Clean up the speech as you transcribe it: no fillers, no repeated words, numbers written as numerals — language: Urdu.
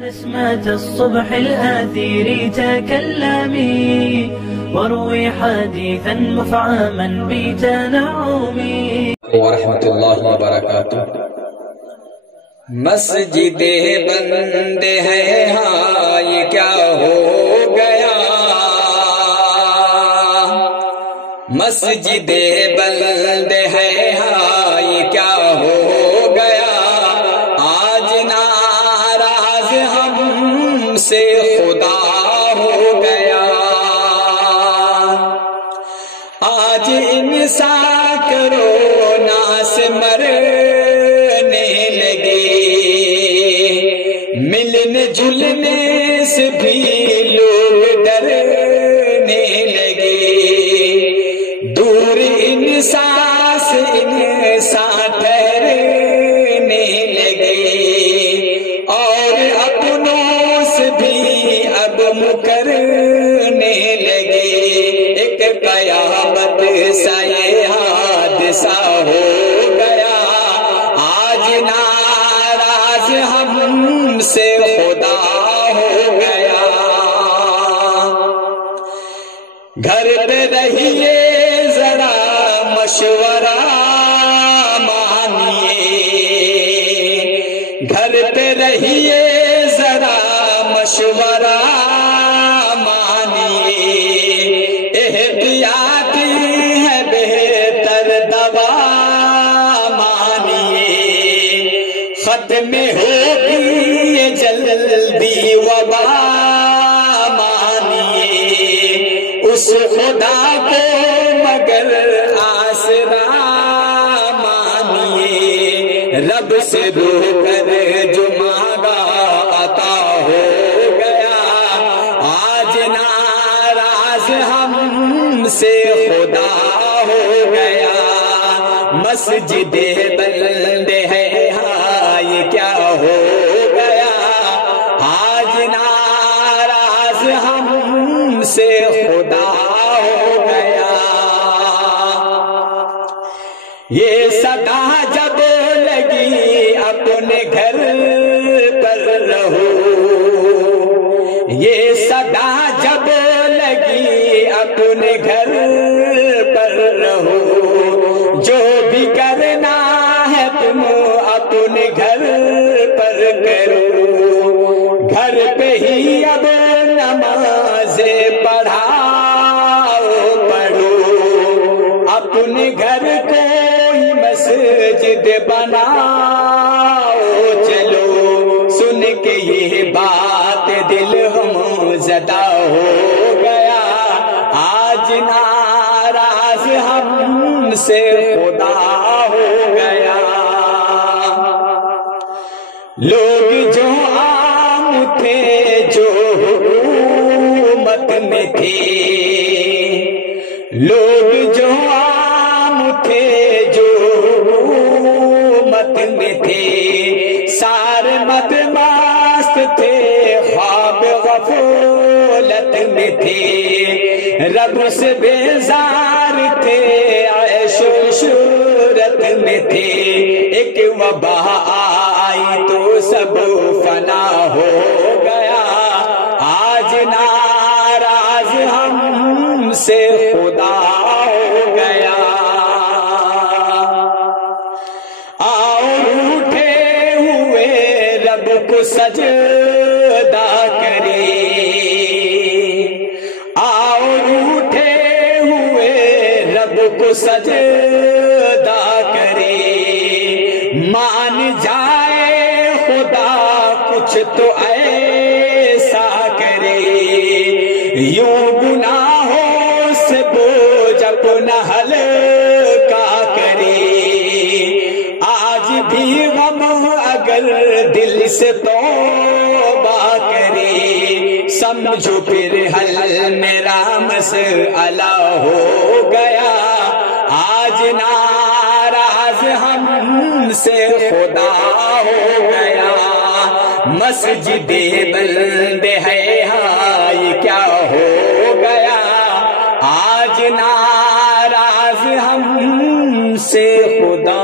نسمة الصبح الآثير تكلمي واروي حديثا مفعما بتنعمي ورحمة الله وبركاته. مسجد بند ہے ہاں یہ کیا ہو گیا، مسجد بند ہے ہاں یہ کیا ہو گیا، آج ناراض ہم سے خدا ہو گیا، آج انسان کرونا سے مرنے لگے، ملنے جلنے سے بھی لوگ ڈرنے لگے، دور انسان سے انسان ٹھہرنے لگے، اور اپنوں سے بھی اب مکرنے لگے، ایک قیامت سا یہ حادثہ ہو گیا، آج ناراض ہم سے خدا ہو گیا، گھر پہ رہیے ذرا مشورہ مانیے، گھر پہ رہیے ذرا مشورہ مانیے، احتیاطی ہے بہتر دوا مانیے، ختم ہوگی یہ جلدی وبا مانیے، اس خدا کو مگر آسرا مانیے، رب سے رو کر جو مانگا عطا ہو گیا، آج ناراض ہم سے خدا ہو گیا، مسجد بند ہے ہاں یہ کیا ہو گیا، آج ناراض ہم سے خدا ہو گیا، یہ صدا جب لگی اپنے گھر پر رہو، یہ صدا جب لگی اپنے گھر پر رہو، جو بھی کرنا ہے تم اپنے گھر پر کرو، گھر پہ ہی اب نمازیں پڑھاؤ پڑھو، اپنے گھر کو ہی مسجد بناؤ چلو، سن کے یہ بات دل ہم زدہ ہو گیا، آج ناراض ہم سے خدا ہو گیا، لوگ جو عام تھے جو حکومت میں تھے، لوگ جو عام تھے جو حکومت میں تھے، سارے بدمست تھے خواب غفلت میں تھے، رب سے بیزار تھے عیش و عشرت میں تھے، ایک وبا آئی تو سب فنا ہو گیا، آج ناراض ہم سے خدا ہو گیا، آؤ اٹھے ہوئے رب کو سجدہ کرے، آؤ اٹھے ہوئے رب کو سجدہ کرے، مان جائے خدا کچھ تو ایسا کرے، یوں گناہوں سے بوجھ اپنا ہلکا کرے، آج بھی غم اگر دل سے توبہ کرے، سمجھو پھر حل میرا مسئلہ ہو گیا، آج ناراض ہم سے خدا ہو گیا، مسجد بند ہے ہاں یہ کیا ہو گیا، آج ناراض ہم سے خدا